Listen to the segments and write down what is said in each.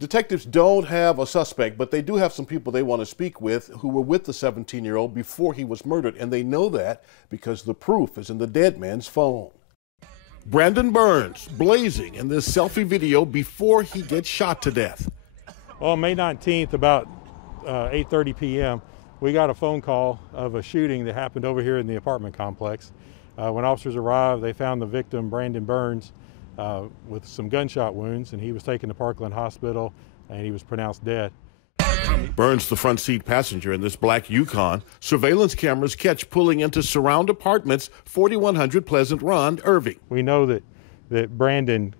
Detectives don't have a suspect, but they do have some people they want to speak with who were with the 17-year-old before he was murdered, and they know that because the proof is in the dead man's phone. Brandon Burns blazing in this selfie video before he gets shot to death. On May 19th, about 8:30 p.m., we got a phone call of a shooting that happened over here in the apartment complex. When officers arrived, they found the victim, Brandon Burns, with some gunshot wounds, and he was taken to Parkland Hospital, and he was pronounced dead. Burns, the front seat passenger in this black Yukon, surveillance cameras catch pulling into Surround Apartments, 4100 Pleasant Run, Irving. We know that Brandon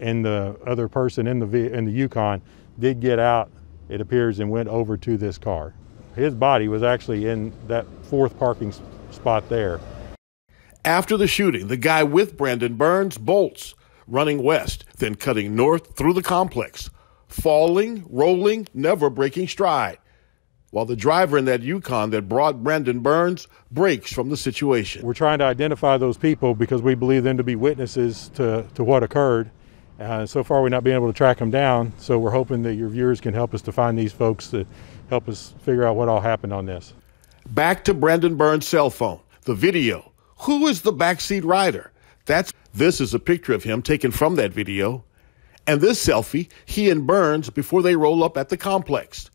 and the other person in the Yukon did get out, it appears, and went over to this car. His body was actually in that fourth parking spot there. After the shooting, the guy with Brandon Burns bolts, running west, then cutting north through the complex, falling, rolling, never breaking stride, while the driver in that Yukon that brought Brandon Burns breaks from the situation. We're trying to identify those people because we believe them to be witnesses to what occurred. So far, we've not been able to track them down, so we're hoping that your viewers can help us to find these folks to help us figure out what all happened on this. Back to Brandon Burns' cell phone, the video. Who is the backseat rider? This is a picture of him taken from that video. And this selfie, he and Burns before they roll up at the complex.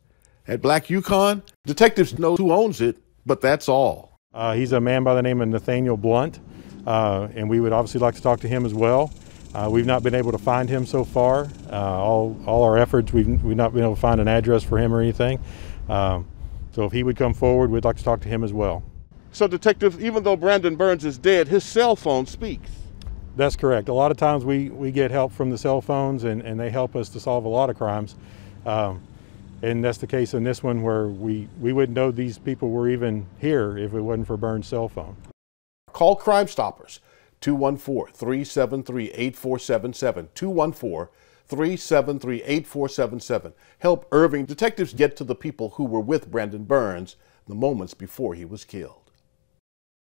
At Black Yukon, detectives know who owns it, but that's all. He's a man by the name of Nathaniel Blunt, and we would obviously like to talk to him as well. We've not been able to find him so far. All our efforts, we've not been able to find an address for him or anything. So if he would come forward, we'd like to talk to him as well. So, Detective, even though Brandon Burns is dead, his cell phone speaks. That's correct. A lot of times we get help from the cell phones, and they help us to solve a lot of crimes. And that's the case in this one, where we wouldn't know these people were even here if it wasn't for Burns' cell phone. Call Crime Stoppers, 214-373-8477, 214-373-8477. Help Irving detectives get to the people who were with Brandon Burns the moments before he was killed.